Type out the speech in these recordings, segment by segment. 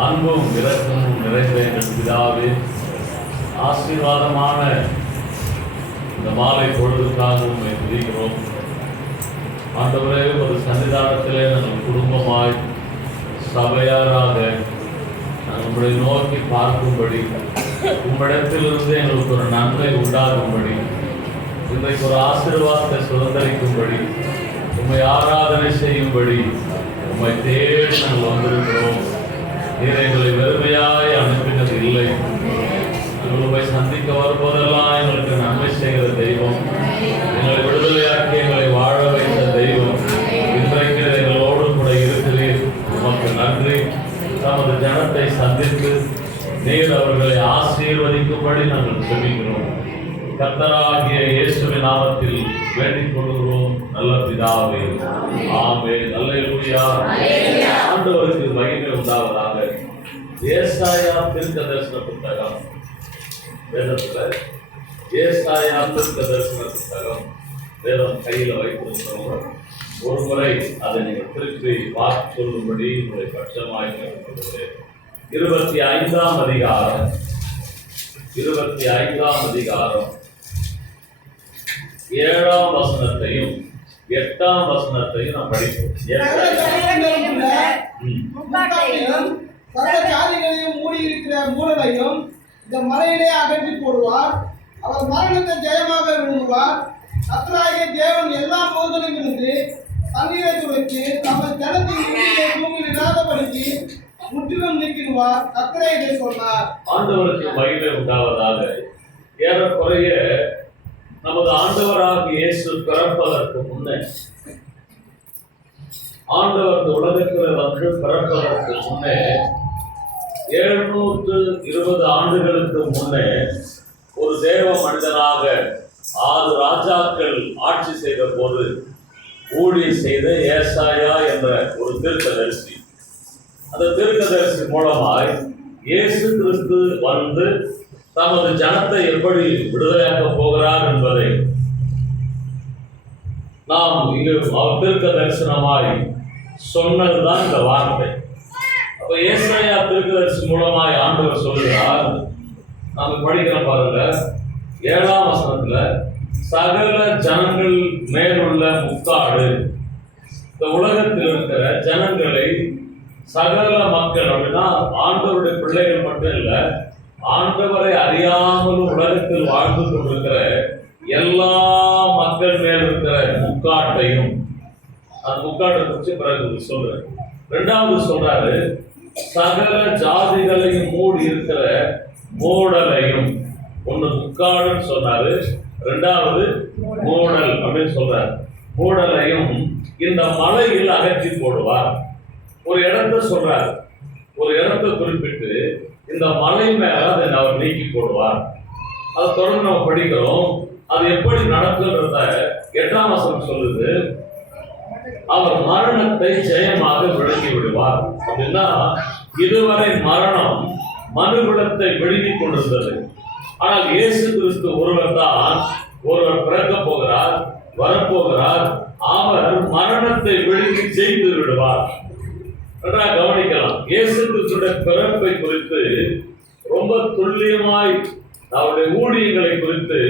அன்பும் இரக்கமும் நிறைந்த எங்கள் பிதாவே, ஆசீர்வாதமான இந்த மாலை பொழுதுக்காக உண்மை துதிக்கிறோம். ஆண்டவரே, ஒரு சன்னிதானத்திலே நாங்கள் குடும்பமாய் சபையாராக உங்களை நோக்கி பார்க்கும்படி, உம்மிடத்திலிருந்து எங்களுக்கு ஒரு நன்மை உண்டாகும்படி, இன்றைக்கு ஒரு ஆசீர்வாதத்தை சுதந்திரிக்கும்படி, உம்மை ஆராதனை செய்யும்படி உம்மை தேடி நாங்கள் வந்திருக்கிறோம். நீர் எங்களை வெறுமையாய் அனுப்பினது இல்லை. உங்களை சந்திக்க வரும்போதெல்லாம் எங்களுக்கு நன்மை செய்கிற தெய்வம், எங்களை விடுதலையாக்கி எங்களை வாழ வைத்த தெய்வம், இன்றைக்கு எங்களோடு கூட இருக்கிறீர். உமக்கு நன்றி. தமது ஜனத்தை சந்தித்து நீர் அவர்களை ஆசீர்வதிக்கும்படி நாங்கள் செபிக்கிறோம். கர்த்தராகிய இயேசுவின் நாமத்தில் வேண்டிக் கொள்கிறோம் நல்ல பிதாவே, ஆமென். அல்லேலூயா. ஆண்டவருக்கு மகிமை உண்டாவதாக. ஏசாயா தீர்க்கதரிசன புத்தகம், வேதத்துல ஏசாயா தீர்க்கதரிசன புத்தகம் வேதம் கையில் வைத்திருக்கிறவங்க ஒரு முறை அதை நீங்கள் திருப்பி பார்த்து சொல்லும்படி உங்களை பட்சமாய் கேட்டுக்கொள்கிறேன். 25ஆம் அதிகாரம் 7ஆம் வசனத்தையும் 8ஆம் வசனத்தையும் நாம் படிப்போம். சகல ஜாதிகளையும் மூடியிருக்கிற மூடனையும் இந்த மலையிலே அகற்றி போடுவார். அவர் மரணத்தை ஜெயமாக விழுங்குவார். கர்த்தராகிய தேவன் எல்லா போதனையும் இருந்து தண்ணீரை துடைத்து தமது ஜனத்தின் முடியை பூமியில் இல்லாதபடிக்கு முற்றிலும் நீக்கிடுவார். கர்த்தரே இதை சொன்னார். ஆண்டவருக்கு மகிமை உண்டாவதாக. ஏறக்குறைய நமது ஆண்டவராகிய இயேசு பிறப்பதற்கு முன்னே, ஆண்டவர் இந்த உலகத்தில் வந்து பிறப்பதற்கு முன்னே 720 ஆண்டுகளுக்கு முன்னே ஒரு தேவ மனிதனாக 6 ராஜாக்கள் ஆட்சி செய்த போது ஊழியம் செய்த ஏசாயா என்ற ஒரு தீர்க்கதரிசி, அந்த தீர்க்கதரிசி மூலமாய் இயேசு கிறிஸ்து வந்து தமது ஜனத்தை எப்படி விடுதலையாக்க போகிறார் என்பதை நாம் இங்கு அவர் தீர்க்க தரிசனமாய் சொன்னதுதான் இந்த வார்த்தை. அப்ப ஏசாயா தீர்க்கதரிசி மூலமாய் ஆண்டவர் சொல்கிறார். நாம படிக்கிறோம் பாருங்க, 7ஆம் வசனத்துல, சகல ஜனங்கள் மேலுள்ள முக்காடு, இந்த உலகத்தில் இருக்கிற ஜனங்களை, சகல மக்கள் அப்படின்னா ஆண்டவருடைய பிள்ளைகள் மட்டும் இல்ல, ஆண்டவரை அறியாமலும் உலகத்தில் வாழ்ந்து கொண்டிருக்கிற எல்லா மக்கள் மேல் இருக்கிற முக்காட்டையும், அந்த முக்காட்டை குறித்து பிறகு சொல்றேன். 2வது சொல்றாரு, சகல ஜாதிகளையும் மூடி இருக்கிற மூடலையும். ஒண்ணு முக்காடுன்னு சொன்னாரு, 2வது மூடல் அப்படின்னு சொல்றாரு. மூடலையும் இந்த மலையில் அகற்றி போடுவார். ஒரு இடத்தை சொல்றார், ஒரு இடத்தை குறிப்பிட்டு இந்த மலை மேல அதை அவர் நீக்கி போடுவார். அதை தொடர்ந்து நம்ம படிக்கிறோம். அது எப்படி நடக்குன்றத 8ஆம் வசனம் சொல்லுது. அவர் மரணத்தை ஜெயமாக விழுங்கி விடுவார். அப்படின்னா இதுவரை மரணம் மனுகுலத்தை விழுங்கி கொண்டிருந்தது. ஆனால் இயேசு கிறிஸ்து ஒருவர் தான், ஒருவர் பிறக்க போகிறார், வரப்போகிறார். அவர் மரணத்தை விழுங்கி ஜெயித்து விடுவார். கவனிக்கலாம். இயேசு கிறிஸ்துடைய பிறப்பை குறித்து ரொம்ப துல்லியமாய், அவருடைய ஊழியங்களை குறித்து,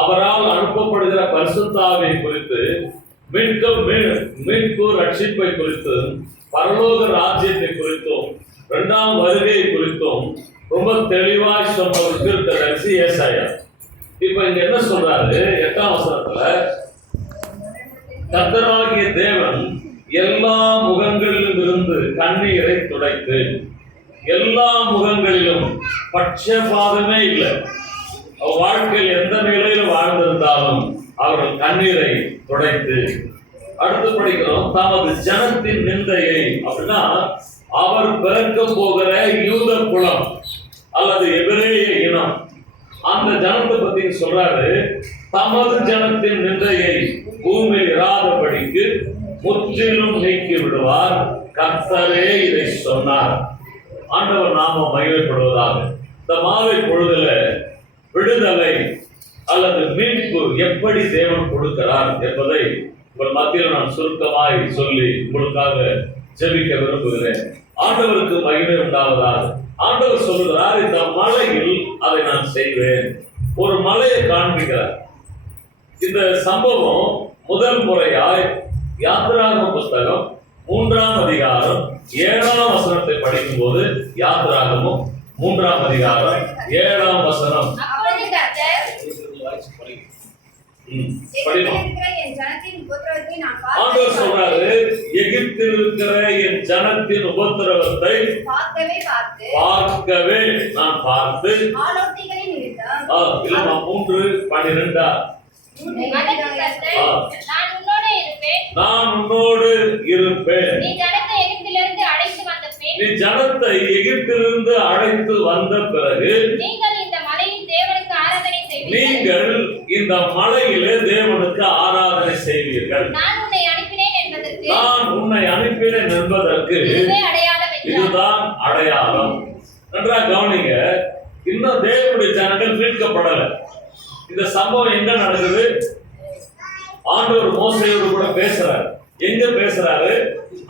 அவரால் அனுப்பப்படுகிற பரிசுத்தாவை குறித்து, மீட்பு ரட்சிப்பை குறித்து, பரலோக ராஜ்யத்தை குறித்தும் 2ஆம் வருகை குறித்தும் ரொம்ப தெளிவாய் சொன்ன ஒரு தீர்க்கதரிசி ஏசாயா. இப்ப இங்க என்ன சொல்றாரு? 8ஆம் வசனத்துல, கர்த்தராகிய தேவன் எல்லா முகங்களிலும் இருந்து கண்ணீரை துடைத்து, எல்லா முகங்களிலும் பட்சபாதமே இல்லை. அவர் வாழ்க்கையில் எந்த நிலையில் வாழ்ந்திருந்தாலும் அவர்கள் கண்ணீரை துடைத்து. அடுத்து படிக்கிறோம், தமது ஜனத்தின் நிந்தையை, அப்படின்னா அவர் பிறக்க போகிற யூத குலம் அல்லது எபிரேய இனம், அந்த ஜனத்தை பத்தி சொல்றாரு. தமது ஜனத்தின் நிந்தையை பூமியில் இராதபடிக்கு முற்றிலும் நீக்கி விடுவார். கர்த்தரே இதை சொன்னார். ஆண்டவர் நாம மகிமைப்படுவதாக. இந்த மாலை பொழுதுல விடுதலை அல்லது மீட்பு எப்படி தேவன் கொடுக்கிறார் என்பதை உங்கள் மத்தியில் நான் சுருக்கமாய் சொல்லி உங்களுக்காக ஜெபிக்க விரும்புகிறேன். ஆண்டவருக்கு மகிமை உண்டாவதாக. ஆண்டவர் சொல்லுகிறார், இந்த மலையில் அதை நான் செய்வேன். ஒரு மலையை காண்பிக்கிறார். இந்த சம்பவம் முதல் முறையாய் யாத்திராகம புஸ்தகம் 3ஆம் அதிகாரம் 7ஆம் வசனத்தை படிக்கும் போது, யாத்திராகமும் 3ஆம் அதிகாரம் 7ஆம் வசனம். அப்பொழுது கர்த்தர், படிமா. எகிப்தில் இருக்கிற என் ஜனத்தின் உபத்திரவத்தை நான் ஆண்டவர் சொல்றாரு, எகிப்தில் இருக்கிற என் ஜனத்தின் உபத்திரவத்தை பார்க்கவே நான் பார்த்து, ஆலோசனைகளின் நிமித்தம் இல்லமா 3:12 அதற்கு கர்த்தர், நான் உன்னோடு இருப்பேன். நான் உன்னோடு இருப்பேன். நீ ஜனத்தை எகிப்திலிருந்து அழைத்து வந்த பின், நீ ஜனத்தை எகிப்திலிருந்து அழைத்து வந்த பிறகு, நீங்கள் இந்த மலையில் தேவனுக்கு ஆராதனை செய்வீர்கள். நீங்கள் இந்த மலையிலே தேவனுக்கு ஆராதனை செய்வீர்கள். நான் உன்னை அனுப்பினேன் என்பதற்கு நான் உன்னை அனுப்பினேன் என்பதற்கு இதுவே அடையாளம் என்றார். இதுதான் அடையாளம். நன்றாக கவனிங்க. இன்னும் தேவனுடைய ஜனங்கள் மீட்கப்படல. இந்த சம்பவம் எங்க நடக்குது? ஆண்டவர் மோசேயோடு கூட பேசுறாரு. எங்க பேசுறாரு?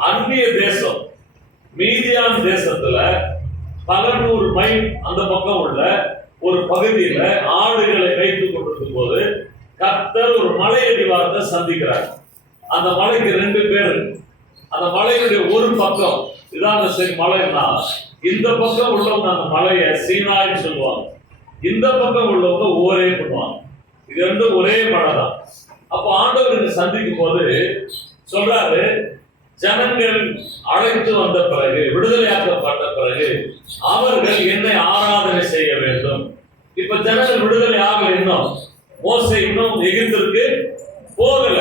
அந்நிய தேசம், மீதியான் தேசத்துல பல 100 மைல் அந்த பக்கம் உள்ள ஒரு பகுதியில ஆடுகளை வைத்துக் கொண்டிருக்கும் போது கர்த்தர் ஒரு மலையடிவாரத்தை சந்திக்கிறார். அந்த மலைக்கு 2 பேர். அந்த மலையுடைய ஒரு பக்கம் இதான் அந்த மலைன்னா, இந்த பக்கம் உள்ளவங்க அந்த மலையை சீனாய்னு சொல்லுவாங்க, இந்த பக்கம் உள்ளவங்க ஓரே பண்ணுவாங்க. இது ரெண்டும் ஒரே மலை தான். அப்போ ஆண்டவருக்கு சந்திக்கும் போது சொல்றாரு, ஜனங்கள் அழைத்து வந்த பிறகு, விடுதலையாக்கப்பட்ட பிறகு அவர்கள் என்னை ஆராதனை செய்ய வேண்டும். இப்ப ஜனங்கள் விடுதலை ஆகல. இன்னும் மோசே இன்னும் எகிப்திற்கு போகல.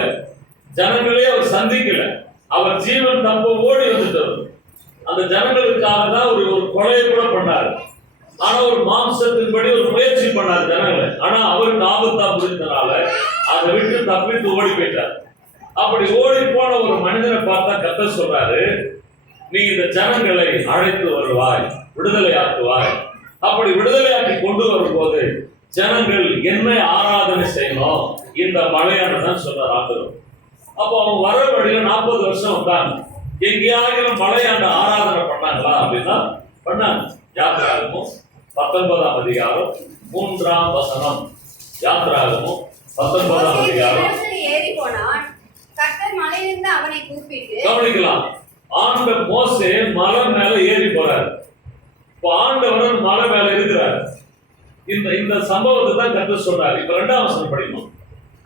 ஜனங்களே அவர் சந்திக்கல. அவர் ஜீவன் தப்ப ஓடி வந்துட்டார். அந்த ஜனங்களுக்காக தான் ஒரு கொலையை கூட பண்ணார். ஆனா ஒரு மாம்சத்தின்படி ஒரு முயற்சி பண்ணார் ஜனங்களை. ஆனா அவருக்கு ஆபத்தா புரிந்தனால அதை விட்டு தப்பித்து ஓடி போயிட்டார். அப்படி ஓடி போன ஒரு மனிதனை பார்த்தா கர்த்தர் சொல்றாரு, நீ இந்த ஜனங்களை அழைத்து வருவாய், விடுதலையாக்குவாய். அப்படி விடுதலையாக்கி கொண்டு வரும்போது ஜனங்கள் என்னை ஆராதனை செய்யணும், இந்த மலையானதான் சொல்றார் ஆண்டவர். அப்போ அவங்க வர வழியில 40 வருஷம் வந்தாங்க. எங்கேயாவது மலையாண்ட ஆராதனை பண்ணாங்களா அப்படின்னா பண்ணாங்க. யாத்திராகமும் 19ஆம் அதிகாரம் 3ஆம் வசனம். யாத்திராகமும் 19ஆம் அதிகாரம். ஏறி போனான். கர்த்தர் மலையிலிருந்து அவனை கூப்பிட்டு, கவனிக்கலாம். மோசே மலை மேல ஏறி போறார். இப்போ ஆண்டவர் மலை மேல இருக்கிறார். இந்த சம்பவத்தை தான் கர்த்தர் சொல்றாரு. இப்ப 2ஆம் வசனம் படிக்கணும்.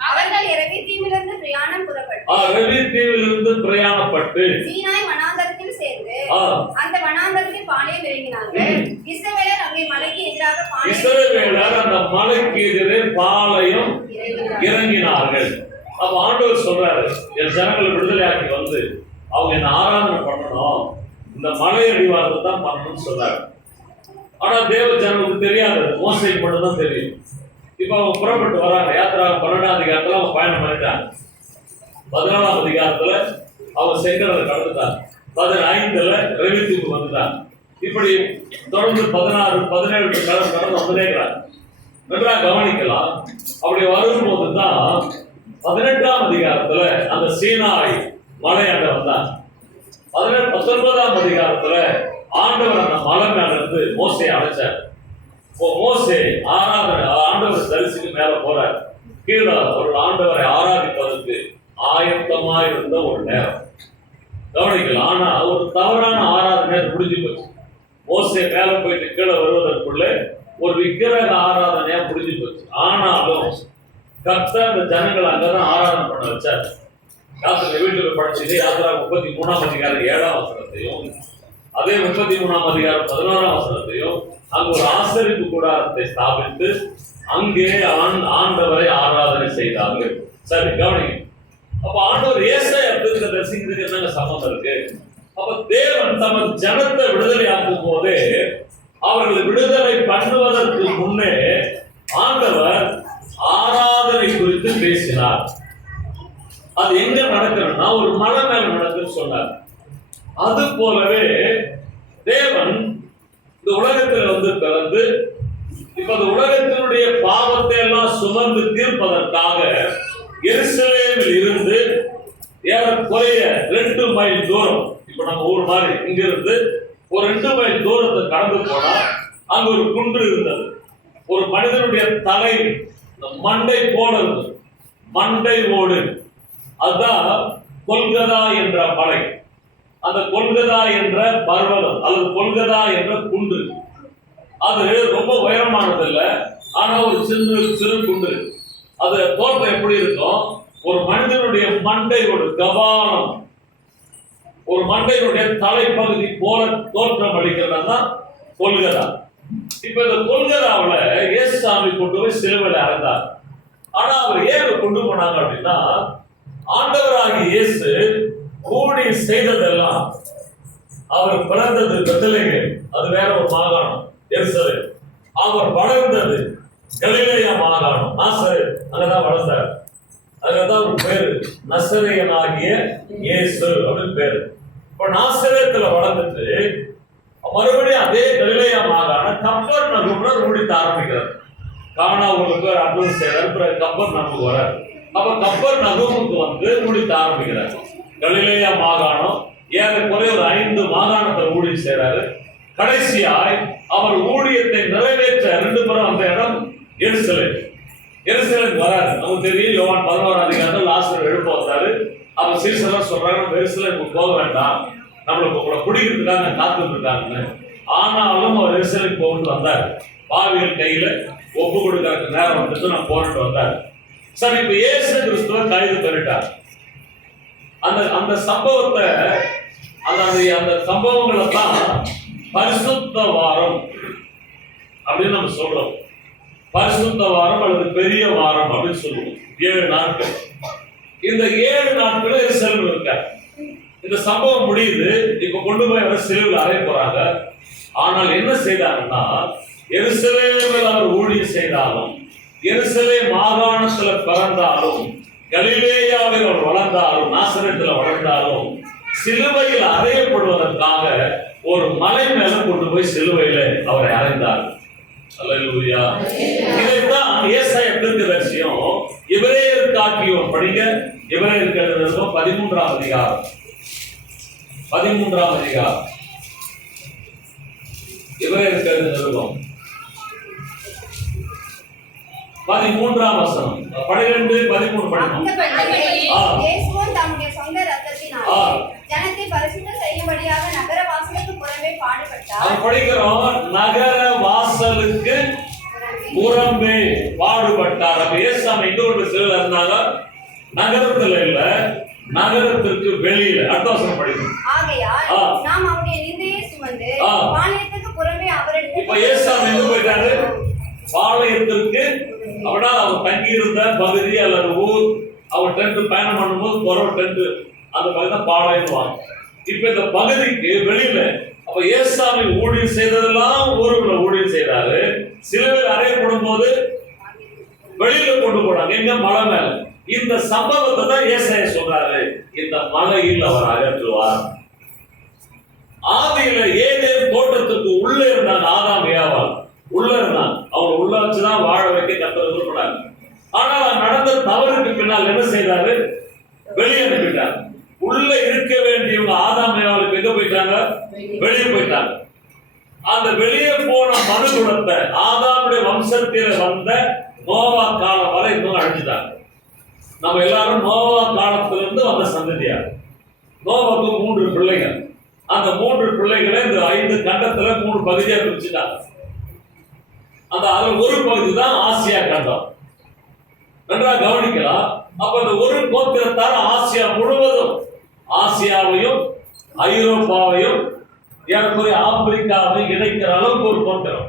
அவர்கள் ரவி தீவிலிருந்து பிரயாணம் புறப்பட்டு, ரவி தீவிலிருந்து பிரயாணப்பட்டு சீனாய் வனாந்தரத்தில் சேர்ந்து, அந்த வனாந்தரத்தில் பாளையம் இறங்கினார்கள். இஸ்ரவேலர் அங்கே மலைக்கு எதிராக இஸ்ரவேலர் அந்த மலைக்கு எதிரே பாளையம் இறங்கினார்கள். அப்ப ஆண்டவர் சொல்றாரு, என் ஜனங்களை விடுதலையாக்கி வந்து அவங்க என்ன ஆராதனை பண்ணணும், இந்த மலை அடிவாரத்தை தான் பண்ணணும்னு சொல்றாரு. ஆனா தேவ ஜனங்களுக்கு தெரியாது, மோசைக்கு மட்டும் தான் தெரியும். இப்ப அவங்க புறப்பட்டு வராங்க. யாத்திராகம் 12ஆம் அதிகாரத்துல அவங்க பயணம் பண்ணிட்டாங்க. 14ஆம் அதிகாரத்துல அவங்க செங்கடலை கடந்துட்டாங்க. 15ல ரெவித்துக்கு வந்துட்டாங்க. இப்படி தொடர்ந்து 16, 17 கடந்து வந்துட்டேங்கிறாங்க. நன்றாக கவனிக்கலாம். அப்படி வரும்போது தான் 18ஆம் அதிகாரத்துல அந்த சீனாய் மலையாண்ட வந்தாங்க. 19ஆம் அதிகாரத்துல ஆண்டவர் அந்த மலை மேல இருந்து மோசையை அழைச்சார். மோசே ஆண்டவர் தரிசிக்கு மேல போறார். கீழே ஒரு ஆண்டவரை ஆராதிப்பதற்கு ஆயத்தமாயிருந்த ஒரு நேரம் கவனிக்கலாம். ஆனா ஒரு தவறான ஆராதனை முடிஞ்சு போச்சு. மோசே மேல போயிட்டு கீழே வருவதற்குள்ள ஒரு விக்கிரக ஆராதனையா முடிஞ்சு போச்சு. ஆனாலும் கர்த்தர் அந்த ஜனங்களை அங்கதான் ஆராதனை பண்ண வச்சார். யாத்திரை வீட்டுல படிச்சது யாத்திரா 33ஆம் அதிகாரம் 7ஆம் வசனத்தையும், அதே 33ஆம் அதிகாரம் 11ஆம் வசனத்தையும் அங்கு ஒரு ஆசரிப்பு கூடாரத்தை ஸ்தாபித்து அங்கே ஆண்டவரை ஆராதனை செய்தார்கள். சரி கவனிங்க. அப்ப ஆண்டவர் ஏசாயா தீர்க்கதரிசிக்கு என்னங்க சம்பந்தம் இருக்கு? அப்ப தேவன் தமது ஜனத்தை விடுதலையாக்கும் போதே அவர்களை விடுதலை பண்ணுவதற்கு முன்னே ஆண்டவர் ஆராதனை குறித்து பேசினார். அது எங்க நடக்கணும்னா ஒரு மலை மேல நடக்குன்னு சொன்னார். அது போலவே தேவன் இந்த உலகத்தில் வந்து பிறந்து இப்ப இந்த உலகத்தினுடைய பாவத்தை எல்லாம் சுமந்து தீர்ப்பதற்காக எருசலேமில் இருந்து ஏறக்குறைய 2 மைல் தூரம், இப்ப நம்ம ஊர் மாதிரி இங்கிருந்து ஒரு 2 மைல் தூரத்தை கடந்து போனா அங்க ஒரு குன்று இருந்தது. ஒரு மனிதனுடைய தலை மண்டை போல இருந்தது, மண்டை ஓடு. அதுதான் கொல்கதா என்ற மலை. அந்த கொல்கதா என்ற பர்வதம் அல்லது கொல்கதா என்ற குன்று, அது ரொம்ப உயரமானது இல்லை, ஆனா ஒரு சிறு குன்று. அது தோற்றம் எப்படி இருக்கும்? ஒரு மனிதனுடைய மண்டையோடு கபாலம், ஒரு மண்டையினுடைய தலைப்பகுதி போல தோற்றம் அளிக்கிறது தான் கொல்கதா. இப்ப இந்த கொல்கதாவுல இயேசுசாமி கொண்டு போய் சிலுவையில அறைந்தார். ஆனா அவர் ஏன் கொண்டு போனாங்க அப்படின்னா, ஆண்டவராகிய இயேசு கூடி செய்ததெல்லாம், அவர் பிறந்தது பெத்லகேம், அது வேற ஒரு மாகாணம் எருசலேம். அவர் வளர்ந்தது கலிலேயா மாகாணம் நாசரேத், அங்கதான் வளர்ந்தார். அதுதான் ஒரு பேரு நசரேயனாகிய இயேசு அப்படின்னு பேரு. இப்ப நாசரேத்துல வளர்ந்துட்டு மறுபடியும் அதே கலிலேயா மாகாணம் கப்பர்நகூம்ல ஊழியத்தை ஆரம்பிக்கிறார். கானாவுக்கு அற்புதம் செய்யறாரு, பிறகு கப்பர்நகூம் வரார். அப்ப கப்பர்நகூமுக்கு வந்து ஊழியத்தை ஆரம்பிக்கிறார். கலிலேயா மாகாணம் ஏறக்குறைய ஒரு 5 மாகாணத்தில் ஊழியம் செய்யறாரு. கடைசியாய் அவர் ஊழியத்தை நிறைவேற்ற 2 முறை அந்த இடம் எருசலேம். எருசலேம் வராரு. நமக்கு தெரியும், யோவான் 11ஆம் அதிகாரத்தில் லாசர் எழுப்ப வந்தாரு. அவர் சீசர்லாம் சொல்றாங்க, எருசலேமுக்கு போக வேண்டாம், நம்மளுக்கு உங்களை பிடிக்கிறதுக்காக காத்துட்டு இருக்காங்கன்னு. ஆனாலும் அவர் எருசலேம் போட்டு வந்தார். பாவிகள் கையில ஒப்பு கொடுக்கறதுக்கு நேரம் வந்துட்டு நான் போட்டு வந்தார். சரி, இப்ப இயேசு கிறிஸ்துவ கைது பண்ணிட்டார். அந்த சம்பவத்தை அந்த சம்பவங்களை தான் பரிசுத்த வாரம் அப்படின்னு நம்ம சொல்றோம். பரிசுத்த வாரம் அல்லது பெரிய வாரம் அப்படின்னு சொல்லுவோம். 7 நாட்கள். இந்த 7 நாட்கள் எருசலேம்ல இருக்கார். இந்த சம்பவம் முடியுது. இப்ப கொண்டு போய் அவர் சிலுவையில் அறைய போறாங்க. ஆனால் என்ன செய்தாங்கன்னா, எருசலேமில் அவர் ஊழியம் செய்தாலும், எருசலேம் மாகாணத்துல பிறந்தாலும், கலிலேயாவில் அவர் வளர்ந்தாலும், நாசரேத்தில் வளர்ந்தாலும், சிலுவையில் அறையப்படுவதற்காக ஒரு மலை மேல கொண்டு போய் சிலுவையில அவரை அறைந்தார். அல்லேலூயா. இதைத்தான் ஏசாயா தீர்க்கதரிசியும் எபிரேயருக்கு ஆக்கியோர் படிங்க. எபிரேயருக்கு எழுதின 13ஆம் அதிகாரம், 13ஆம் அதிகாரம், எபிரேயருக்கு எழுதின 13ஆம் வசனம், 12, 13 படிக்கணும். இயேசுவும் தம்முடைய சொந்த இரத்தத்தினாலே ஜனத்தை பரிசுத்தம் செய்யும்படியாக நகர வாசலுக்கு புறம்பே பாடுபட்டார். அது படிக்கிறோம், நகர வாசலுக்கு புறம்பே பாடுபட்டார். அப்ப இயேசுசாமி எங்க ஒரு சிலுவையில் இருந்தாங்க? நகரத்துல இல்ல, நகரத்திற்கு வெளியில. அடுத்த வசனம் படிக்கணும். ஆகையால் நாம் அவருடைய நிந்தையை சுமந்து பாளையத்துக்கு புறம்பே அவரிடத்தில். இப்ப இயேசுசாமி எங்க போயிட்டாரு? பாளையத்திற்கு. அப்படின்னா அவர் தங்கி இருந்த பகுதி அல்லது ஊர், அவர் டென்ட் பயணம் பண்ணும்போது புறவு டென்ட், அந்த பகுதி தான் பாளையம். இப்ப இந்த பகுதிக்கு வெளியில. அப்ப இயேசுசாமி ஊழியம் செய்ததெல்லாம் ஊருக்குள்ள ஊழியம் செய்தாரு. சிலுவையில் அறையப்படும் போது வெளியில கொண்டு போனாங்க. எங்க? மலை மேல. இந்த சம்பவத்தை தான் ஏசாயா சொல்றாரு, இந்த மலையில் அவர் அகற்றுவார். ஆதியில ஏதேன் தோட்டத்துக்கு உள்ள இருந்தாங்க ஆதாம் ஏவாள், உள்ள இருந்தாங்க. அவங்க உள்ள வச்சுதான் வாழ வைக்க கர்த்தர் விரும்பினாங்க. ஆனால் நடந்த தவறுக்கு பின்னால் என்ன செய்தாரு? வெளியே அனுப்பிட்டார். உள்ள இருக்க வேண்டியவங்க ஆதாம் ஏவாளுக்கு எங்க போயிட்டாங்க? வெளியே போயிட்டாங்க. அந்த வெளியே போன மனுகுலத்தை ஆதாமுடைய வம்சத்தில வந்த நோவா காலம் வரை இன்னும் அழிஞ்சுட்டாங்க. நம்ம எல்லாரும் நோவா காலத்திலிருந்து வந்த சந்ததியார். நோவாவுக்கு 3 பிள்ளைகள். அந்த 3 பிள்ளைகளை இந்த 5 கண்டத்துல 3 பகுதியா பிரிச்சுட்டாங்க. அந்த அதில் ஒரு பகுதி தான் ஆசியா கண்டம். நன்றாக கவனிக்கலாம். அப்ப இந்த ஒரு கோத்திரத்தார் ஆசியா முழுவதும், ஆசியாவையும் ஐரோப்பாவையும் ஏறக்குறைய ஆப்பிரிக்காவையும் இணைக்கிற அளவுக்கு ஒரு கோத்திரம்.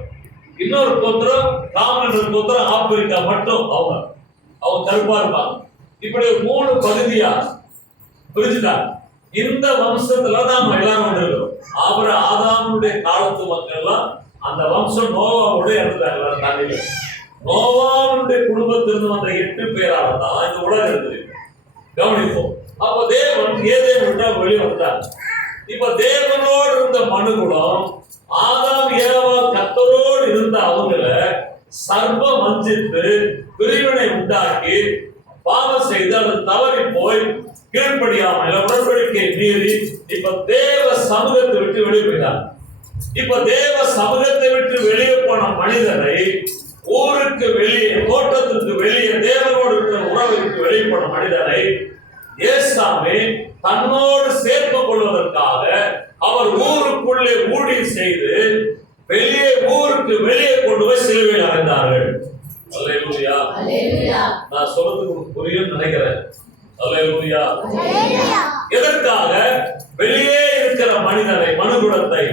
இன்னொரு கோத்திரம், காமன் கோத்திரம் ஆப்பிரிக்கா மட்டும். அவங்க கருப்பா இருப்பாங்க. இப்படி 3 பகுதியா பிரிச்சுட்டாங்க. இந்த வம்சத்துல தான் நம்ம எல்லாரும் வந்திருக்கிறோம். அவர் ஆதாமுடைய காலத்து மக்கள் எல்லாம் அந்த வம்சம் நோவாவுடைய இடத்துல தண்ணியில. நோவாவுடைய குடும்பத்திலிருந்து வந்த 8 பேரால தான் இந்த உலகம் இருக்குது. கவனிப்போம். அப்ப தேவன் ஏதேன் வெளியே வந்தார். இப்ப தேவனோடு இருந்த மனுகுலம், ஆதாம் ஏவாள் கர்த்தரோடு இருந்த அவங்கள சர்வம் வஞ்சித்து பிரிவினை உண்டாக்கி பாவம் செய்து அது தவறி போய் கீழ்ப்படியாமல் உடன்படிக்கை மீறி இப்ப தேவ சமூகத்தை விட்டு வெளியே போயிட்டார். இப்ப தேவ சமூகத்தை விட்டு வெளியே போன மனிதனை ஊருக்கு வெளியே, தோட்டத்துக்கு வெளியே, தேவனோடு இருக்கிற உறவுக்கு வெளியே போன மனிதனை ஏசாமி தன்னோடு சேர்த்துக் கொள்வதற்காக அவர் ஊருக்குள்ளே ஊழியம் செய்து வெளியே, ஊருக்கு வெளியே கொண்டு போய் சிலுவையில் அறைந்தார்கள். அல்லேலூயா. நான் சொல்றதுக்கு புரியும் நினைக்கிறேன். அல்லேலூயா. எதற்காக? வெளியே இருக்கிற மனிதனை, மனுகுலத்தை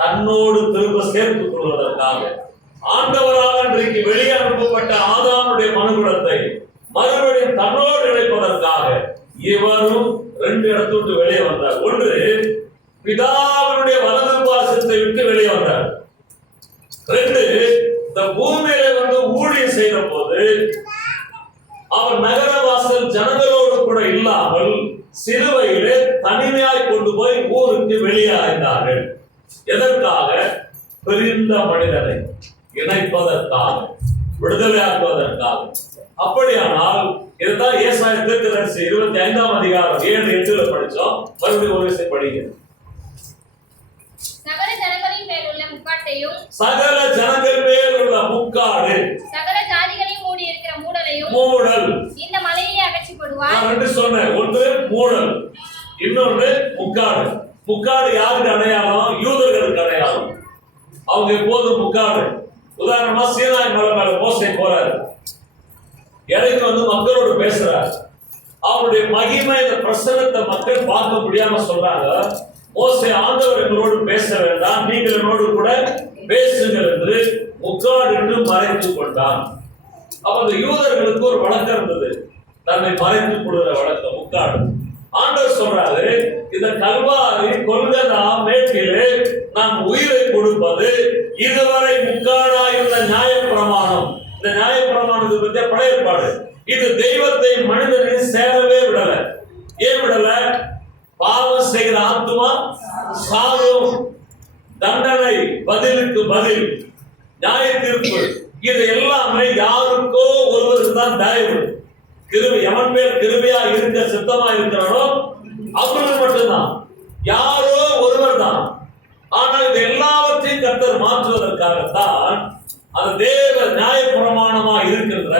தன்னோடு திரும்ப சேர்த்துக் கொள்வதற்காக. ஆண்டவரால் இன்றைக்கு வெளியே அனுப்பப்பட்ட ஆதாமுடைய மனுகுலத்தை மறுபடியும் தன்னோடு இணைப்பதற்காக இவரும் 2 இடத்தை விட்டு வெளியே வந்தார். ஒன்று, பிதாவினுடைய வலது பாசத்தை விட்டு வெளியே வந்தார். 2, இந்த பூமியில வந்து ஊழியம் செய்த போது அவர் நகரவாசல் ஜனங்களோடு கூட இல்லாமல் சிலுவையிலே தனிமையாய் கொண்டு போய் ஊருக்கு வெளியே அறைந்தார்கள். எதற்காக? பிரிந்த மனிதனை இணைப்பதற்காக, விடுதலையாக்குவதற்காக. அப்படியானால் இதுதான் ஏசாயா தீர்க்கதரிசி 25ஆம் அதிகாரம் 7-8 படிச்சோம். மறுபடியும் ஒரு விஷயம் படிங்க. சகல ஜனங்களின் மேல் உள்ள முக்காட்டையும், சகல ஜனங்கள் மேல் உள்ள முக்காடு, சகல ஜாதிகளையும் மூடி இருக்கிற மூடலையும், மூடல், இந்த மலையிலே அகற்றி போடுவார். நான் 2 சொன்னேன். ஒன்று மூடல், இன்னொன்று முக்காடு. முக்காடு யாருக்கு அடையாளம்? யூதர்களுக்கு அடையாளம். அவங்க எப்போதும் முக்காடு. உதாரணமா சீனாய் மலை மேல மோசே போறாரு, இடைக்கு வந்து மக்களோடு பேசுறாரு. அவருடைய மகிமை, இந்த பிரசன்னத்தை மக்கள் பார்க்க முடியாம சொல்றாங்க. மோசே, ஆண்டவர் எங்களோடு பேச வேண்டாம், நீங்கள் என்னோடு கூட பேசுங்கள் என்று முக்காடு என்று மறைத்துக் கொண்டான். அப்ப அந்த யூதர்களுக்கு ஒரு வழக்கம் இருந்தது, தன்னை மறைத்துக் கொள்கிற வழக்கம், முக்காடு. ஆண்டவர் சொல்றாரு, இந்த கல்வாரி கொல்கதா மேட்டிலே நான் உயிரை கொடுப்பது இதுவரை முக்காடாயிருந்த நியாயப்பிரமாணம். இந்த நியாயப்பிரமாணத்தை பற்றிய பழைய ஏற்பாடு. இது தெய்வத்தை மனிதனை சேரவே விடல. ஏன் விடல? பாவம் செய்கிற ஆத்துமா சாகும், தண்டனை, பதிலுக்கு பதில், நியாய தீர்ப்பு, இது எல்லாமே யாருக்கோ ஒருவருக்கு தான் தயவு. கிருபை, எவன் மேல் கிருபையா இருக்க சித்தமா இருக்கிறானோ அவருக்கு மட்டும்தான், யாரோ ஒருவர் தான். ஆனால் இது எல்லாவற்றையும் கர்த்தர் மாற்றுவதற்காகத்தான் அந்த தேவ நியாயப்பிரமாணமா இருக்கின்ற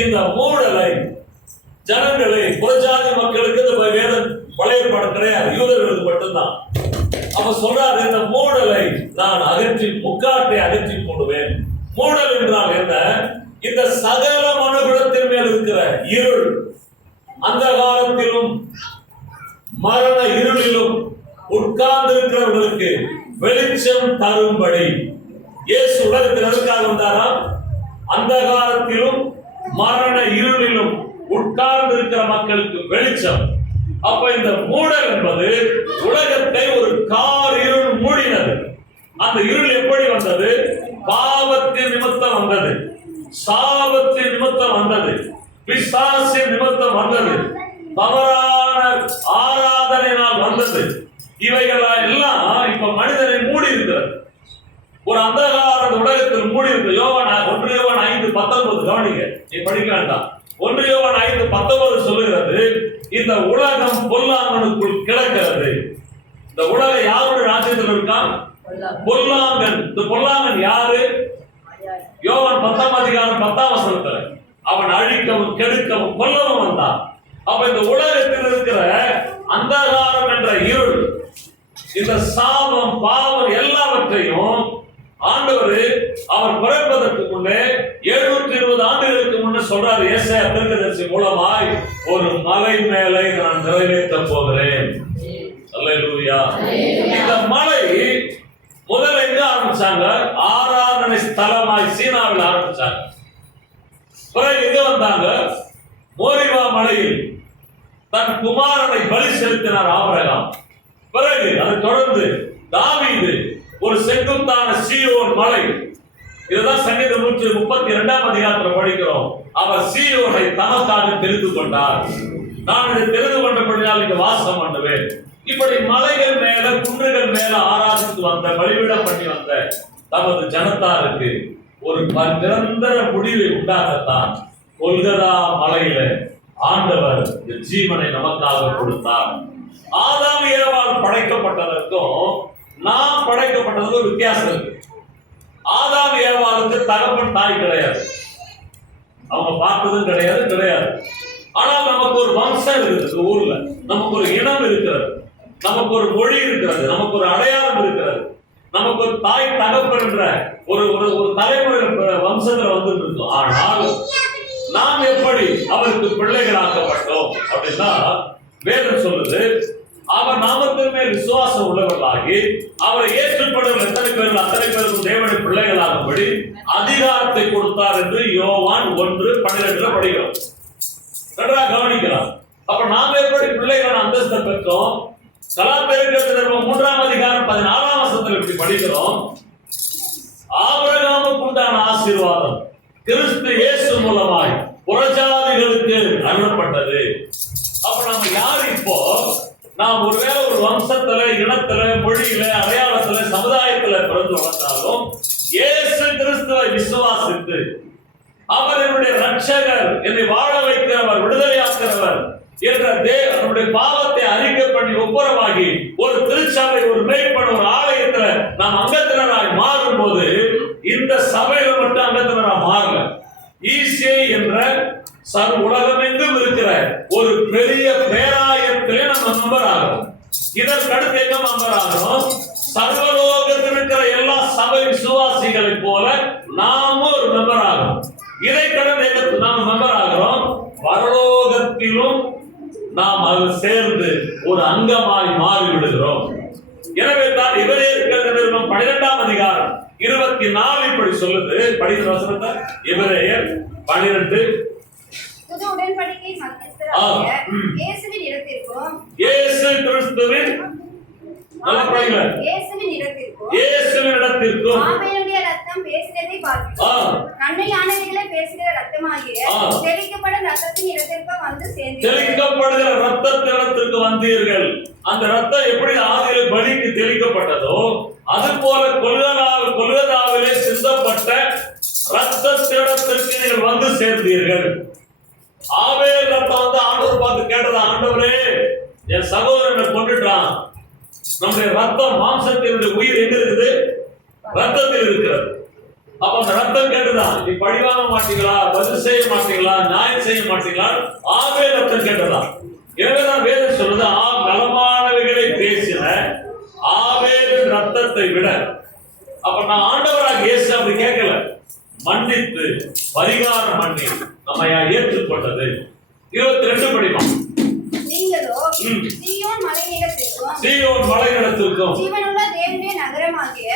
இந்த மூடலை, ஜனங்களை, புறஜாதி மக்களுக்கு இந்த வேதம் பழைய ஏற்பாடு கிடையாது, யூதர்களுக்கு மட்டும்தான். அவ சொல்றாரு, இந்த மூடலை நான் அகற்றி, முக்காட்டை அகற்றி போடுவேன். மூடல் என்றால் என்ன? இந்த சகல மனுகுலத்தின் மேல் இருக்கிற இருள், அந்த காலத்திலும் மரண இருளிலும் உட்கார்ந்து இருக்கிறவர்களுக்கு வெளிச்சம் தரும்படி இயேசு உலகத்தில் எதற்காக வந்தாரா? அந்த காலத்திலும் மரண இருளிலும் உட்கார்ந்து இருக்கிற மக்களுக்கு வெளிச்சம். அப்ப இந்த மூடல் என்பது உலகத்தை ஒரு கார் இருள் மூடினது. அந்த இருள் எப்படி வந்தது? பாவத்தின் நிமித்தம் வந்தது, சாபத்தின் நிமித்தம் வந்தது, பிசாசின் நிமித்தம் வந்தது, தவறான ஆராதனையினால் வந்தது. இவைகளெல்லாம் இப்ப மனிதனை மூடி இருக்கிறது. ஒரு அந்தகார உலகத்தில் மூடி இருக்கு. 1 யோவான் 5:19 கவனிங்க, நீ படிக்க வேண்டாம். 1 யோவான் 5:19 சொல்லுகிறது, இந்த உலகம் பொல்லாங்கனுக்குள் கிடக்கிறது. இந்த உலகம் யாருடைய ராஜ்யத்தில் இருக்கான்? பொல்லாங்கன். இந்த பொல்லாங்கன் யாரு? யோவான் 10ஆம் அதிகாரம் 10ஆம் வசனத்துல அவன் அழிக்கவும் கெடுக்கவும் கொல்லவும் வந்தான். அப்ப இந்த உலகத்தில் இருக்கிற அந்தகாரம் என்ற இருள், இந்த சாபம், பாவம் எல்லாவற்றையும் ஆண்டவர் அவர் பிறப்பதற்கு முன்னே 720 ஆண்டுகளுக்கு முன்னே சொல்றாரு ஏசாயா தீர்க்கதரிசி மூலமாய், ஒரு மலை மேலே நான் நிறைவேற்ற போகிறேன். அல்லேலூயா. இந்த மலை முதல்ல எங்க ஆரம்பிச்சாங்க? ஆராதனை ஸ்தலமாய் சீனாவில் ஆரம்பிச்சாங்க. பிறகு எங்க வந்தாங்க? மோரிபா மலையில் தன் குமாரனை பலி செலுத்தினார் ஆபிரகாம். பிறகு அதை தொடர்ந்து தாவீது ஒரு செங்குத்தான சீயோன் மலை, இதுதான் சங்கீதம் 132ஆம் அதிகாரத்தில் படிக்கிறோம். அவர் சீயோனை தனக்காக தெரிந்து கொண்டார். நான் இதை தெரிந்து கொண்டபடியால் இங்கு வாசம் பண்ணுவேன். இப்படி மலைகள் மேல, குன்றுகள் மேல ஆராதித்து வந்த, பலிவிடம் பண்ணி வந்த தமது ஜனத்தாருக்கு ஒரு நிரந்தர முடிவை உண்டாகத்தான் கொல்கதா மலையில ஆண்டவர் ஜீவனை நமக்காக கொடுத்தார். ஆதாம் ஏவாள் படைக்கப்பட்டதற்கும் நாம் படைக்கப்பட்டது ஒரு வித்தியாசம் இருக்கு. ஆதாம் ஏவாளுக்கு தகப்பன் தாய் கிடையாது, அவங்க பார்த்ததும் கிடையாது. ஆனால் நமக்கு ஒரு வம்சம் இருக்குது, ஊர்ல நமக்கு ஒரு இனம் இருக்கிறது, நமக்கு ஒரு மொழி இருக்கிறது, நமக்கு ஒரு அடையாளம் இருக்கிறது, நமக்கு ஒரு தாய் தகப்பன் என்ற ஒரு ஒரு தலைமுறை வம்சத்துல வந்துட்டு இருக்கோம். ஆனால் நாம் எப்படி அவருக்கு பிள்ளைகளாக்கப்பட்டோம் அப்படின்னா, வேதம் சொல்லுது, அவர் நாமத்தின் மேல் விசுவாசம் உள்ளவர்களாகி அவரை ஏற்றுக்கொள்ளும் எத்தனை பேர்கள் அத்தனை பேருக்கும் தேவனுடைய பிள்ளைகளாகும்படி அதிகாரத்தை கொடுத்தார் என்று யோவான் 1:12 படிக்கிறோம். நன்றாக கவனிக்கலாம். அப்ப நாம் எப்படி பிள்ளைகள் அந்தஸ்தை பெற்றோம்? கலாத்தியருக்கு 3ஆம் அதிகாரம் 14ஆம் வசனத்தில் இப்படி படிக்கிறோம், ஆபிரகாமுக்கு உண்டான ஆசீர்வாதம் கிறிஸ்து இயேசு மூலமாய் புறஜாதிகளுக்கு அருளப்பட்டது. அப்ப நம்ம யார்? இப்போ நாம் ஒருவேளை ஒரு வம்சத்துல, இனத்துல, மொழியில, அடையாளத்துல, சமுதாயத்துல பிறந்து வளர்ந்தாலும் இயேசு கிறிஸ்துவை விசுவாசித்து அவர் என்னுடைய ரட்சகர், என்னை வாழ வைக்கிறவர், விடுதலையாக்கிறவர் என்ற நம்முடைய பாவத்தை அறிக்கை பண்ணி ஒப்புரவாகி ஒரு திருச்சபை, ஒரு மேய்ப்பன், ஒரு ஆலயத்துல நாம் அங்கத்தினராய் மாறும் போது இந்த சபையில மட்டும் அங்கத்தினராக மாறல, ஈசிஐ என்ற சர்வ உலகமெங்கும் இருக்கிற ஒரு பெரிய பேராயத்திலே நம்ம மெம்பர் ஆகிறோம். இதற்கடுத்து எங்க மெம்பர் ஆகிறோம்? சர்வலோகத்தில் இருக்கிற எல்லா சபை விசுவாசிகளை போல நாமும் ஒரு மெம்பர் ஆகிறோம். இதை கடந்து நாம் மெம்பர் ஆகிறோம். பரலோகத்திலும் நாம் அது சேர்ந்து ஒரு அங்கமாய் மாறி விடுகிறோம். எனவே தான் எபிரேயர் 12ஆம் அதிகாரம் 24 இப்படி சொல்லுது. படிக்கிற வசனத்தை எபிரேயர் 12. புது உடன்படிக்கை மத்தியஸ்தராகிய இயேசுவின் இடத்திற்கும் இயேசு கிறிஸ்துவின் இயேசுவின் இடத்திற்கும் ஆபேலுடைய ரத்தம் பேசினதை பார்க்கிறோம். நன்மையானவைகளை பேசுகிற ரத்தமாகிய தெளிக்கப்படும் ரத்தத்தின் இடத்திற்கு வந்து சேர்ந்தீர்கள். தெளிக்கப்படுகிற ரத்தத்தின் இடத்திற்கு வந்தீர்கள். அந்த ரத்தம் எப்படி ஆதியில் பலிக்கு தெளிக்கப்பட்டதோ அது போல கொல்கதாவிலே சிந்தப்பட்ட ரத்தத்திடத்திற்கு நீங்கள் வந்து சேர்ந்தீர்கள். ஆபேல் ரத்தம் வந்து ஆண்டவர் பார்த்து கேட்டது, ஆண்டவரே என் சகோதரனை கொண்டுட்டான், நம்முடைய ரத்தம் மாம்சத்தினுடைய உயிர் எங்க இருக்குது? ரத்தத்தில் இருக்கிறது. அப்ப அந்த ரத்தம் கேட்டுதான், நீ பழி வாங்க மாட்டீங்களா, பதில் செய்ய மாட்டீங்களா, நியாயம் செய்ய மாட்டீங்களா? ஆபேல் ரத்தம் கேட்டதான். எனவேதான் வேதம் சொல்லுது, பலமானவைகளை பேசின ஆபேலின் ரத்தத்தை விட. அப்ப நான் ஆண்டவராக இயேசு அப்படி கேட்கல, மன்னித்து பரிகாரம் பண்ணி நம்ம ஏற்றுக்கொண்டது. 22 படிப்போம். நீங்களோ சீயோன் மலையிடத்திற்கும் ஜீவனுள்ள தேவனுடைய நகரமாகிய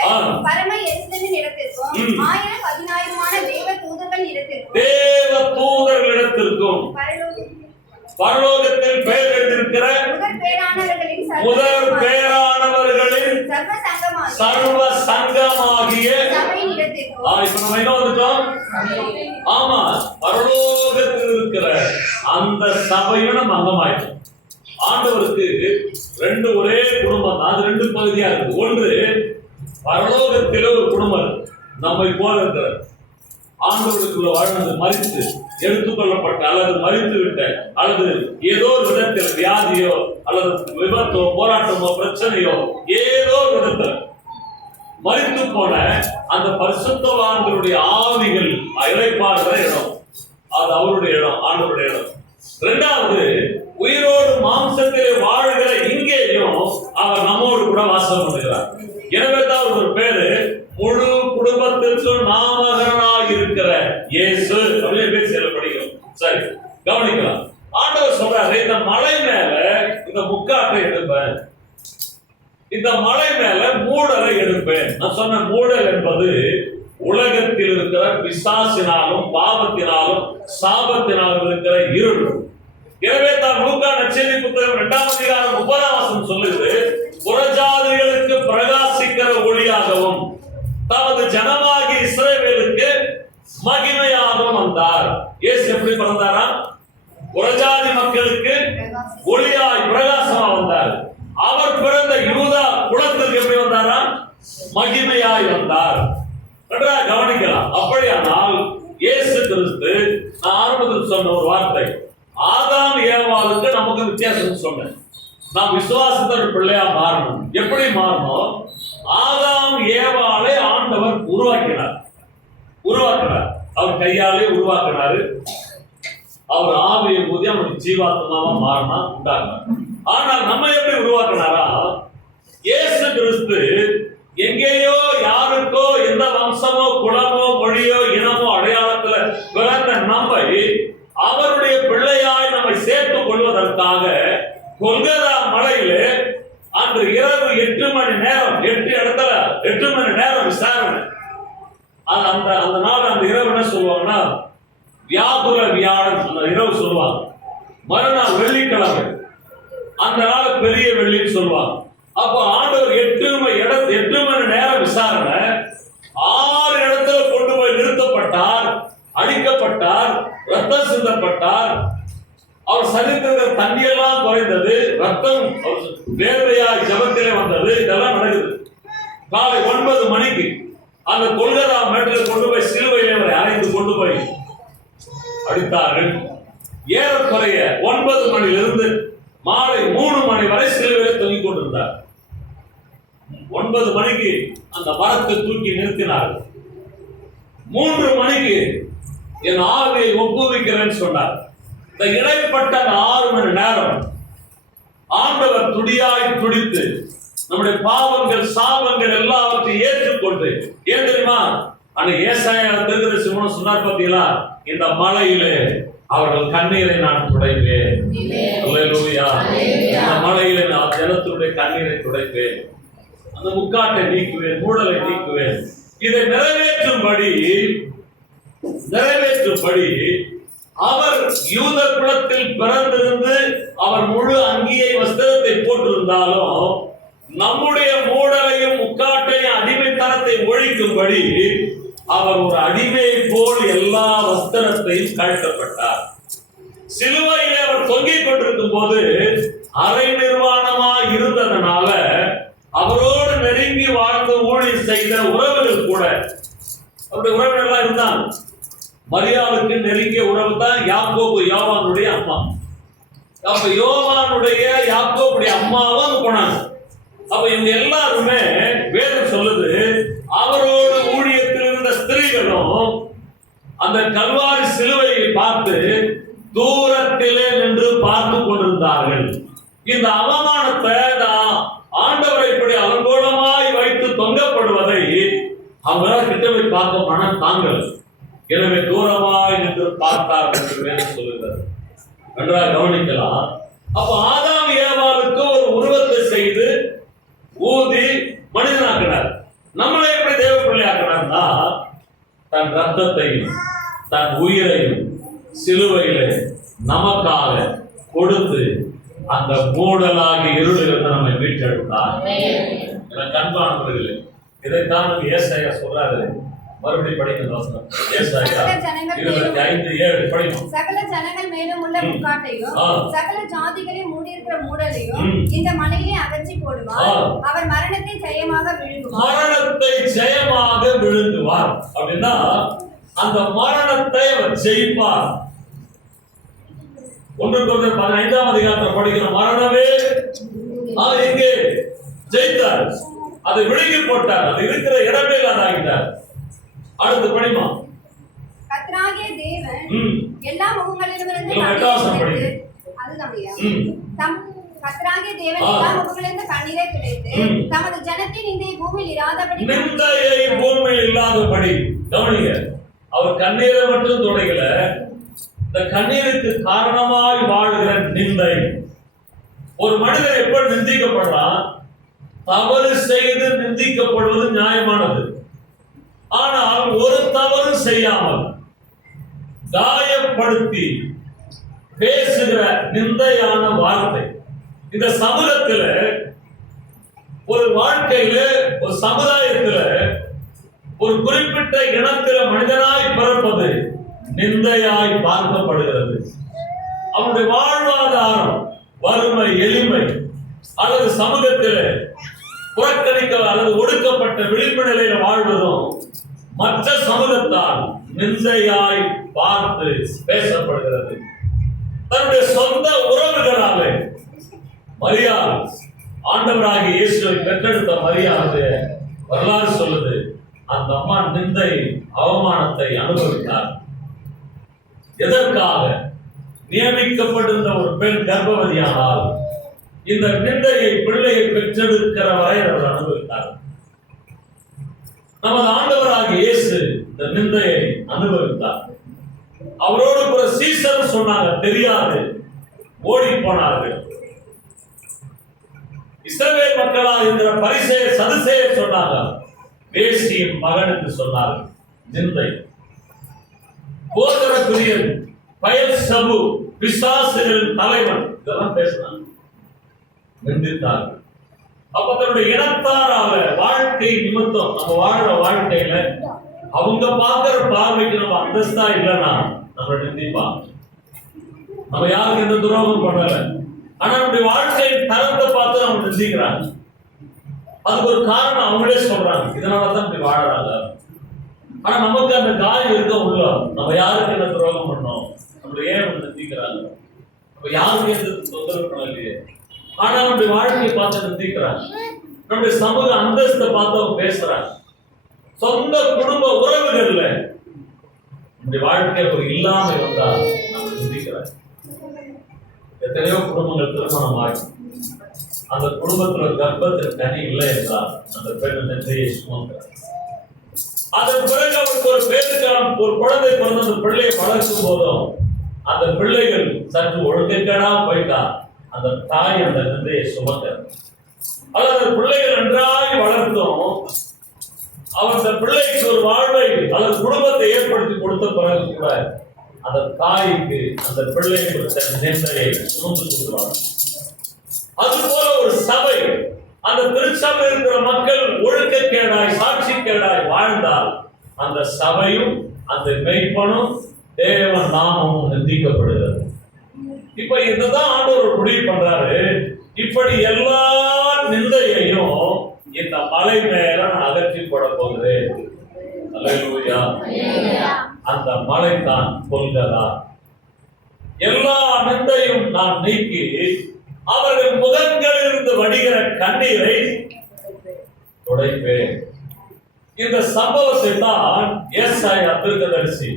பரம எருசலேமின் இடத்திற்கும் 1000-10,000 தேவ தூதர்களிடத்திற்கும் பரலோகத்தில் பெயர் எழுதியிருக்கிற முதற் பேரானவர்களின் சர்வ சங்கமாகிய இப்ப நம்ம என்ன வந்துட்டோம்? ஆமா, பரலோகத்தில் இருக்கிற அந்த சபையும் நம்ம அங்கமாயிட்டோம். ஆண்டவருக்கு 2 ஒரே குடும்பம் தான், அது 2 பகுதியா இருக்கு. ஒன்று பரலோகத்தில ஒரு குடும்பம் நம்மை போல இருக்கிற ஆண்டவருக்குள்ள வாழ்ந்து மரித்து எடுத்துக்கொள்ளப்பட்ட அல்லது மரித்து விட்ட அல்லது ஏதோ ஒரு விதத்தில் வியாதியோ அல்லது விபத்தோ போராட்டமோ பிரச்சனையோ ஏதோ விதத்தில் மரித்து போன அந்த பரிசுத்தவான்களுடைய ஆவிகள் இளைப்பாறுகிற இடம், அது அவருடைய இடம், ஆண்டவருடைய இடம். 2வது, உயிரோடு மாம்சத்திலே வாழ்கிற இங்கேயும் அவர் நம்மோடு கூட வாசம் பண்ணுகிறார். எனவே தான் ஒரு பேரு முழு குடும்பத்திற்கும் நாமகனாய் இருக்கிற இயேசு அப்படின்னு பேர் செயல்படுகிறோம். சரி, கவனிக்கலாம். ஆண்டவர் சொல்றாரு, இந்த மலை மேல இந்த முக்காட்டை எடுப்பேன், இந்த மலை மேல மூடலை எடுப்பேன். நான் சொன்ன மூடல் என்பது உலகத்தில் இருக்கிற பிசாசினாலும் பாவத்தினாலும் சாபத்தினாலும் இருக்கிற இருள். எனவே தான் லூக்கா நற்செய்தி புத்தகம் 2ஆம் அதிகாரம் 30ஆம் வசனம் சொல்லுது, புறஜாதிகளுக்கு பிரகாசிக்கிற ஒளியாகவும் தமது ஜனமாகி இஸ்ரவேலுக்கு மகிமையாகவும் வந்தார். இயேசு எப்படி பிறந்தாரா? புறஜாதி மக்களுக்கு ஒளியாய் பிரகாசமா வந்தார். அவர் பிறந்த யூதா குலத்திற்கு எப்படி வந்தாரா? மகிமையாய் வந்தார். கவனிக்கலாம். அப்படியானால் இயேசு கிறிஸ்து, நான் ஆரம்பத்தில் சொன்ன ஒரு வார்த்தை, ஆதாம் ஏவாளுக்கு நமக்கு வித்தியாசம் சொன்னேன். நாம் விசுவாசத்தோட பிள்ளையா மாறணும். எப்படி மாறணும்? ஆதாம் ஏவாளை ஆண்டவர் உருவாக்கினார். அவர் கையாலே உருவாக்கினாரு. அவர் ஆவியை ஊதி அவனுக்கு ஜீவாத்மாவா மாறினா உண்டாக்குனார். ஆனால் நம்ம எப்படி உருவாக்கினாரா? இயேசு கிறிஸ்து எங்கேயோ யாருக்கோ எந்த வம்சமோ குலமோ மொழியோ இனமோ அடையாளத்துல பிறந்த நம்மை அவருடைய பிள்ளையாய் நம்மை சேர்த்துக் கொள்வதற்காக கொல்கத்தா மலையில அன்று இரவு 8 மணி நேரம் 8 இடத்துல 8 மணி நேரம் விசாரணை. அந்த நாள் அந்த இரவு என்ன சொல்லுவாங்கன்னா வியாகுல வியாழன் அந்த இரவு சொல்லுவாங்க. மறுநாள் வெள்ளிக்கிழமை அந்த நாள் பெரிய வெள்ளின்னு சொல்லுவாங்க. அப்ப ஆண்டவர் 8 மணி நேரம் விசாரணை 6 இடத்துல கொண்டு போய் நிறுத்தப்பட்டார், அடிக்கப்பட்டார், ரத்தம் சிந்தப்பட்டார். அவர் சரீரத்தில தண்ணி எல்லாம் குறைந்தது, ரத்தம் வேர்வையாய் ஜபத்திலே வந்தது. இதெல்லாம் நடக்குது. காலை 9 மணிக்கு அந்த கொல்கத்தா மேட்டில் கொண்டு போய் சிலுவையிலே அவரை அறைந்து கொண்டு போய் அடித்தார்கள். ஏறக்குறைய 9 மணியிலிருந்து மாலை 3 மணி வரை சிலுவையிலே தொங்கிக் கொண்டிருந்தார். 9 மணிக்கு அந்த மரத்தை தூக்கி நிறுத்தினார்கள். 3 மணிக்கு என் ஆவியை ஒப்புவிக்கிறேன்னு சொன்னார். இந்த இடைப்பட்ட 6 மணி நேரம் ஆண்டவர் துடியாய் துடித்து நம்முடைய பாவங்கள் சாபங்கள் எல்லாவற்றையும் ஏற்றுக்கொண்டு, ஏன் தெரியுமா? அன்னைக்கு ஏசாயா தீர்க்கதரிசி சொன்னார் பார்த்தீங்களா, இந்த மலையிலே அவர்கள் கண்ணீரை நான் துடைப்பேன். அல்லேலூயா. இந்த மலையிலே நான் ஜனத்தினுடைய கண்ணீரை துடைப்பேன், அந்த முக்காட்டை நீக்குவேன், மூடலை நீக்குவேன். இதை நிறைவேற்றும்படி அவர் யூத குலத்தில் பிறந்திருந்து அவர் முழு அங்கியை வஸ்திரத்தை போட்டிருந்தாலும் நம்முடைய மூடலையும் முக்காட்டையும் அடிமைத்தனத்தை ஒழிக்கும்படி அவர் ஒரு அடிமையை போல் எல்லா வஸ்திரத்தையும் கழட்டப்பட்டார். சிலுவையிலே அவர் தொங்கிக் கொண்டிருக்கும் போது அரை நிர்வாணமாய் இருந்ததனால அவரோடு நெருங்கி வாழ்ந்து ஊழியர் செய்த உறவுகள் கூட அவருடைய உறவினர்களா இருந்தாங்க. மரியாளுக்கு நெருங்கிய உறவு தான் யாக்கோபு, யோவானுடைய அம்மா. அப்ப யோவானுடைய யாக்கோபுடைய அம்மாவும் போனாங்க. அப்ப இவங்க எல்லாருமே வேதம் சொல்லுது, அவரோடு ஊழியத்தில் இருந்த ஸ்திரீகளும் அந்த கல்வாரி சிலுவையை பார்த்து தூரத்திலே நின்று பார்த்து கொண்டிருந்தார்கள். இந்த அவமானத்தை ஆண்டவரை இப்படி அலங்கோலமாய் வைத்து தொங்கப்படுவதை அவங்களால் கிட்ட போய் பார்க்க மனம் தாங்கள். எனவே தூரமாய் நின்று பார்த்தார் என்று வேதம் சொல்லுகிறது. நன்றாக கவனிக்கலாம். அப்ப ஆதாம் ஏவாளுக்கு ஒரு உருவத்தை செய்து ஊதி மனிதனாக்கினார். நம்மளை எப்படி தேவ பிள்ளையாக்கினார்னா, தன் ரத்தத்தையும் தன் உயிரையும் சிலுவையிலே நமக்காக கொடுத்து அந்த மூடலாகி இருளிலிருந்து நம்மை மீட்டெடுத்தார். கண்பானவர்களே, இதைத்தான் ஏசாயா சொல்றாரு. மறுபடியும் படிக்கிற வசனம் ஏசாயா 25:7 படிக்கும். சகல ஜனங்கள் மேலும் உள்ள முக்காட்டையும் சகல ஜாதிகளையும் மூடியிருக்கிற மூடலையும் இந்த மலையிலே அகற்றி போடுவார். அவர் மரணத்தை ஜெயமாக விழுங்குவார். அப்படின்னா அந்த மரணத்தை அவர் ஜெயிப்பார். 1 கொரிந்தியர் 15ஆம் அதிகாரத்தில் படிக்கிற மரணமே எங்கே ஜெயித்தார், அதை விழுங்கி போட்டார், அது இருக்கிற இடமே இல்லாதாகிட்டார். அடுத்து படிமா. கர்த்தராகிய தேவன் எல்லா முகங்களிலிருந்து கர்த்தராகிய தேவன் எல்லா முகங்களிலிருந்து கண்ணீரை துடைத்து தமது ஜனத்தின் நிந்தையை பூமியில் இல்லாதபடி கவனிங்க. அவர் கண்ணீரை மட்டும் துடைக்கல, இந்த கண்ணீருக்கு காரணமாய் வாழ்கிற நிந்தை. ஒரு மனிதன் எப்படி நிந்திக்கப்படுறான்? தவறு செய்து நிந்திக்கப்படுவது நியாயமானது. ஆனால் ஒரு தவறு செய்யாமல் காயப்படுத்தி பேசுகிற நிந்தையான வார்த்தை இந்த சமூகத்தில், ஒரு வாழ்க்கையில, ஒரு சமுதாயத்தில், ஒரு குறிப்பிட்ட இனத்தில் மனிதனாய் பிறப்பது நிந்தையாய் பார்க்கப்படுகிறது. அவனுடைய வாழ்வாதாரம் வறுமை, எளிமை அல்லது சமூகத்தில் புறக்கணிக்க அல்லது ஒடுக்கப்பட்ட விளிம்பு நிலையில வாழ்வதும் மற்ற சமூகத்தால் நிந்தையாய் பார்த்து பேசப்படுகிறது. தன்னுடைய சொந்த உறவுகளாலே மரியாள் ஆண்டவராகிய இயேசுவை பெற்றெடுத்த மரியாதை வரலாறு சொல்லுது. அந்த அம்மா நிந்தை அவமானத்தை அனுபவித்தார். எதற்காக? நியமிக்கப்பட்டிருந்த ஒரு பெண் கர்ப்பவதியானால் இந்த நிந்தையை பிள்ளையை பெற்றெடுக்கிற வரை அவர் அனுபவித்தார். நமது ஆண்டவராகிய இயேசு இந்த நிந்தையை அனுபவித்தார். அவரோடு கூட சீசர் சொன்னாங்க, தெரியாது, ஓடி போனார்கள். இஸ்ரவேல் மக்களாக இருக்கிற பரிசேயர் சதுசேயர் சொன்னாங்க, வேசியின் மகன் என்று சொன்னார்கள். நிந்தை. போதர பிரியன், பயல்சபு, பிசாசுகளின் தலைவன், இதெல்லாம் பேசினாங்க, நிந்தித்தார்கள். அப்ப தன்னுடைய இனத்தாரால வாழ்க்கை நிமித்தம் நம்ம வாழ்ற வாழ்க்கையில அவங்க பார்க்கிற பார்வைக்கு நம்ம அந்தஸ்தா இல்லைன்னா நம்ம நிந்திப்பாங்க. நம்ம யாருக்கு எந்த துரோகம் பண்ணல, ஆனா நம்முடைய வாழ்க்கையின் தரத்தை பார்த்து நம்ம நிந்திக்கிறாங்க. அதுக்கு ஒரு காரணம் அவங்களே சொல்றாங்க, இதனாலதான் இப்படி வாழறாங்க. ஆனா நமக்கு அந்த காயம் இருக்க உள்ள நம்ம யாருக்கு என்ன துரோகம் பண்ணோம், நம்ம ஏன் நிந்திக்கிறாங்க, நம்ம யாருக்கு எந்த தொந்தரவு பண்ணலையே, ஆனா நம்முடைய வாழ்க்கையை பார்த்து நிந்திக்கிறாங்க. நம்முடைய சமூக அந்தஸ்தை பார்த்து அவங்க பேசுறாங்க. சொந்த குடும்ப உறவுகள்ல நம்முடைய வாழ்க்கை ஒரு இல்லாம இருந்தா நம்ம நிந்திக்கிறாங்க. எத்தனையோ குடும்பங்கள் திருமணம் ஆகி அந்த குடும்பத்துல கர்ப்பத்தில் கனி இல்லை என்றால் அந்த பெண் நிந்தையை சுமக்கிறார். அதன் பிறகு அவருக்கு ஒரு பேருக்கான ஒரு குழந்தை பிறந்த அந்த பிள்ளையை வளர்க்கும் போதும் அந்த பிள்ளைகள் சற்று ஒழுங்கக்கேடா போயிட்டா அந்த தாய் அந்த நிந்தையை சுமக்கிறார். அல்லது பிள்ளைகள் நன்றாய் வளர்த்தும் அவர் அந்த பிள்ளைக்கு ஒரு வாழ்வை அல்லது குடும்பத்தை ஏற்படுத்தி கொடுத்த பிறகு கூட அந்த தாய்க்கு அந்த பிள்ளைக்கு நிந்தையை சுமந்து கொடுக்கிறார். அதுபோல ஒரு சபை, அந்த திருச்சபை இருக்கிற மக்கள் ஒழுக்கக்கேடாய் சாட்சிக்கேடாய் வாழ்ந்தால் அந்த சபையும் அந்த மெய்ப்பனும் தேவன் நாமமும் நிந்திக்கப்படுகிறது. இப்ப இதுதான் ஆண்டவர் முடிவு பண்றாரு. இப்படி எல்லா நிந்தையையும் இந்த மலை மேல நான் அகற்றி போட போகிறேன். அல்லேலூயா. அந்த மலை தான் கொல்கதா. எல்லா நிந்தையும் நான் நீக்கி அவர்கள் முகங்களிலிருந்து வடிகிற கண்ணீரை துடைப்பேன். இந்த சம்பவத்தை தான் ஏசாயா தீர்க்கதரிசி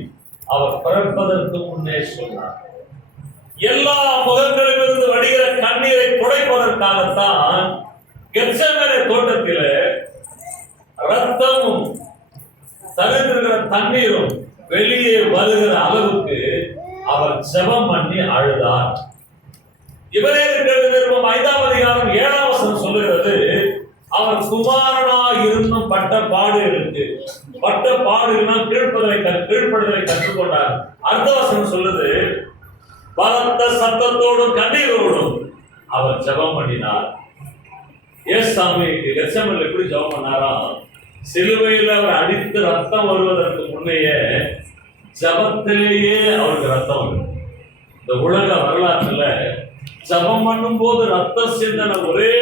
அவர் பிறப்பதற்கு முன்னே சொன்னார். எல்லா முகங்களிலிருந்து வடிகிற கண்ணீரை துடைப்பதற்காகத்தான் கெத்செமனே தோட்டத்திலே ரத்தமும் தருகிற தண்ணீரும் வெளியே வருகிற அளவுக்கு அவர் ஜெபம் பண்ணி அழுதார். இவரே 5ஆம் அதிகாரம் 7ஆம் வசனம் சொல்லுகிறது, அவர் குமாரனாய் இருந்தும் பட்ட பாடுகளுக்கு, பட்ட பாடுகளால் கீழ்ப்படுதலை கற்றுக்கொண்டார். அடுத்த வசனம் சொல்லுது, பலத்த சத்தத்தோடும் கண்ணீரோடும் அவர் ஜெபம் பண்ணினார். ஏசாமி கெத்செமனேல எப்படி ஜெபம் பண்ணாரா, சிலுவையில் அவர் அடித்து ரத்தம் வருவதற்கு முன்னையே ஜபத்திலேயே அவருக்கு ரத்தம் வரும். இந்த உலக வரலாற்றுல ஜபம் பண்ணும் போது ரத்தம் சிந்தன ஒரே